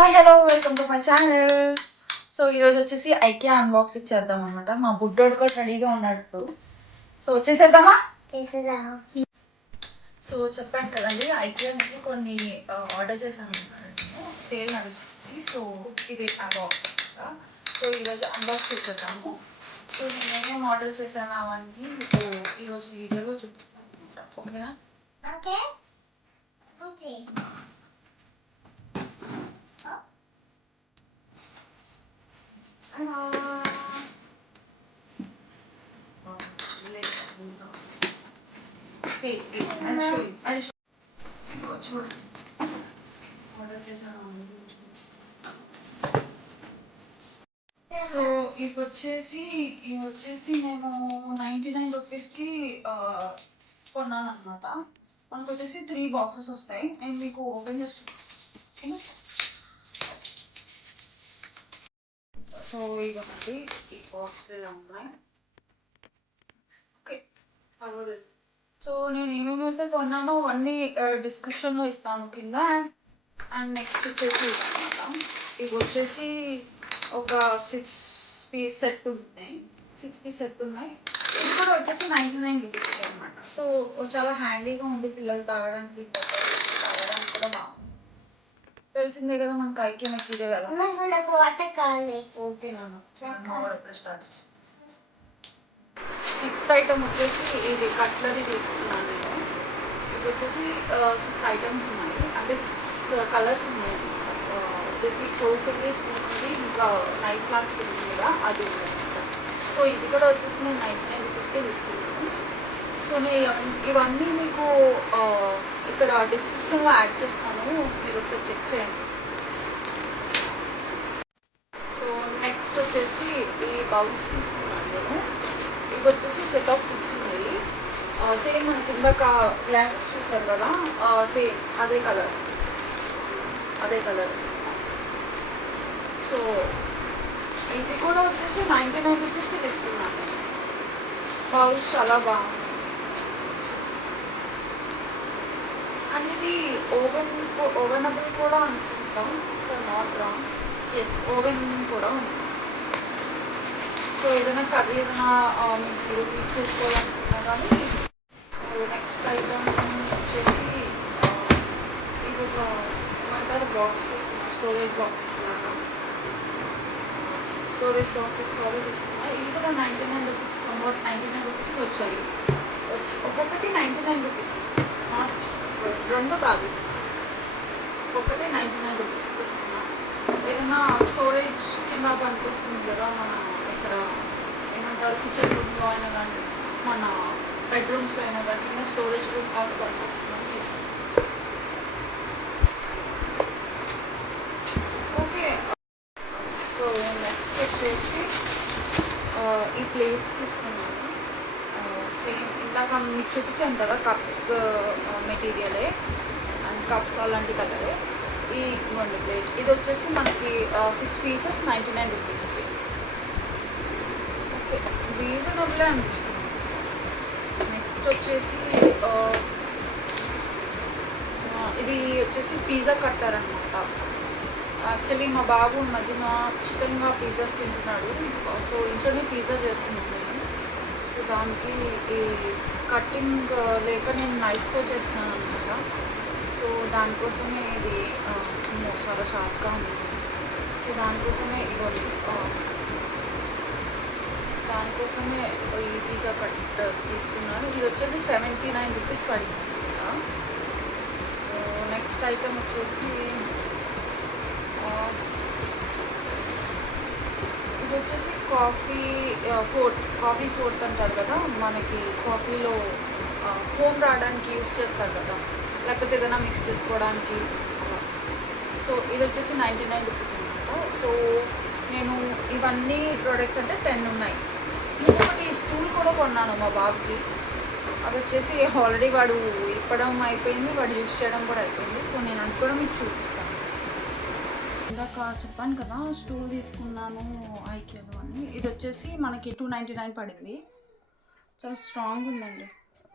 Hi hello welcome to my channel. So ఈరోజు వచ్చేసి IKEA unboxing చేద్దాం అనమాట. మా బుడ్డోడు కూడా రెడీగా ఉన్నాడు. సో వచ్చేసేద్దామా? సో చెప్పాను కదండి, ఐకియా నుంచి కొన్ని ఆర్డర్ చేశాను అనమాట. సేల్ నడుస్తుంది. సో ఇది అన్బాక్స్. సో ఈరోజు అన్బాక్స్ చేసేద్దాము. సో నేను ఏమేమి ఆర్డర్ చేశాను అవన్నీ మీకు ఈరోజు వీడియోలో చూపిస్తాను అనమాట. ఓకేనా? Okay okay. సో ఇవి వచ్చేసి నేను 99 రూపీస్కి కొన్నాను అనమాట. మనకు వచ్చేసి 3 బాక్సెస్ వస్తాయి. నేను మీకు ఓపెన్ చేసి చూపిస్తాను. సో ఇవన్నీ ఈ బాక్స్లో ఉన్నాయి. ఓకే, సో నేను ఏమేమైతే కొన్నానో అన్నీ డిస్క్రిప్షన్లో ఇస్తాను కింద. అండ్ నెక్స్ట్ వచ్చేసి అనమాట, ఇవి వచ్చేసి ఒక 6 పీస్ సెట్ ఉన్నాయి. 6 పీస్ సెట్ ఉన్నాయి. ఇది కూడా వచ్చేసి 99 రూపీస్కి అనమాట. సో చాలా హ్యాండీగా ఉంది, పిల్లలు తాగడానికి తాగడానికి కూడా బాగుంది. తెలిసిందే కదా మనకు ఐక్య మెటీరియల్ కదా. ఓకే నాన్న, స్టార్ట్ చేసి నెక్స్ట్ ఐటమ్ వచ్చేసి ఇది కట్లరీ తీసుకున్నాను నేను. ఇది వచ్చేసి 6 ఐటమ్స్ ఉన్నాయి, అంటే 6 కలర్స్ ఉన్నాయి. వచ్చేసి టోటల్లీ స్పూన్ ఉంది, ఇంకా నైట్ లాంటి ఉంది కదా అది ఉంది అనమాట. సో ఇది కూడా వచ్చేసి నేను 99 రూపీస్కే తీసుకున్నాను. సో నేను ఇవన్నీ మీకు ఇక్కడ డిస్క్రిప్షన్లో యాడ్ చేస్తాను, మీరు ఒకసారి చెక్ చేయండి. సో నెక్స్ట్ వచ్చేసి ఈ బౌల్స్ తీసుకున్నాను నేను. ఇవి వచ్చేసి సెట్ ఆఫ్ 6 ఉన్నాయి. సేమ్ మనకి ఇందాక గ్లాసెస్ చూసారు కదా, సేమ్ అదే కలర్. సో ఇది కూడా వచ్చేసి 99 రూపీస్కి తీసుకున్నాను. బౌల్స్ చాలా బాగుంది. అండ్ ఇది ఓవెనబుల్ కూడా అనుకుంటాం, నాట్ రాంగ్. ఎస్, ఓవెన్ కూడా ఉంది. సో ఏదైనా కర్రీ ఏదైనా మీరు యూజ్ చేసుకోవాలనుకున్నా కానీ. సో నెక్స్ట్ ఐటమ్ వచ్చేసి ఇది ఒక ఏమంటారు బాక్స్ తీసుకున్నా, స్టోరేజ్ బాక్సెస్ లాగా. స్టోరేజ్ బాక్సెస్ లాగా తీసుకున్నా. ఇవి కూడా 99 రూపీస్, 99 రూపీస్కి వచ్చాయి. ఒక్కొక్కటి 99 రూపీస్, రెండు కాదు, ఒక్కొక్కటి 99 రూపీస్కి తీసుకున్నా. ఏదైనా స్టోరేజ్ కింద పనికొస్తుంది కదా, మన ఇక్కడ ఏమంటారు కిచెన్ రూమ్లో అయినా కానీ, మన బెడ్రూమ్స్లో అయినా కానీ, ఏదైనా స్టోరేజ్ రూమ్ కాదు పనికొస్తుందని తీసుకున్నాం. ఓకే. సో నెక్స్ట్ వచ్చేసి ఈ ప్లేట్స్ తీసుకున్నాను. సేమ్ ఇందాక మీకు చూపించాను కదా, కప్స్ మెటీరియలే అండ్ కప్స్ అలాంటి కలరే. ఈ ఇవ్వండి ప్లేట్. ఇది వచ్చేసి మనకి 6 పీసెస్ 99 రూపీస్కి. ఓకే, రీజనబుల్ అనిపిస్తుంది. నెక్స్ట్ వచ్చేసి ఇది వచ్చేసి పిజ్జా కట్టర్ అనమాట. యాక్చువల్లీ మా బాబు మధ్యన ఇష్టంగా పిజ్జాస్ తింటున్నాడు. సో ఇంట్లోనే పిజ్జా చేస్తున్నాను నేను. సో దానికి ఈ కట్టింగ్ లేక నేను నైఫ్తో చేస్తున్నాను అనమాట. సో దానికోసమే ఇది చాలా షార్ప్గా ఉంది. సో దానికోసమే ఈ పిజ్జా కట్టర్ తీసుకున్నాను. ఇది వచ్చేసి 79 రూపీస్ పడింది. సో నెక్స్ట్ ఐటమ్ వచ్చేసి ఇది వచ్చేసి కాఫీ ఫోర్ట్ అంటారు కదా, మనకి కాఫీలో ఫోమ్ రావడానికి యూస్ చేస్తారు కదా, లేకపోతే ఏదైనా మిక్స్ చేసుకోవడానికి. సో ఇది వచ్చేసి 99 రూపీస్ అనమాట. సో నేను ఇవన్నీ ప్రోడక్ట్స్ అంటే 10 ఉన్నాయి. ఇంకొకటి స్టూల్ కూడా కొన్నాను మా బాబుకి. అది వచ్చేసి ఆల్రెడీ వాడు ఇప్పడం అయిపోయింది, వాడు యూస్ చేయడం కూడా అయిపోయింది. సో నేను అది కూడా మీకు చూపిస్తాను. ఇందాక చెప్పాను కదా స్టూల్ తీసుకున్నాను ఐకియాలో అని. ఇది వచ్చేసి మనకి 299 పడింది. చాలా స్ట్రాంగ్ ఉందండి.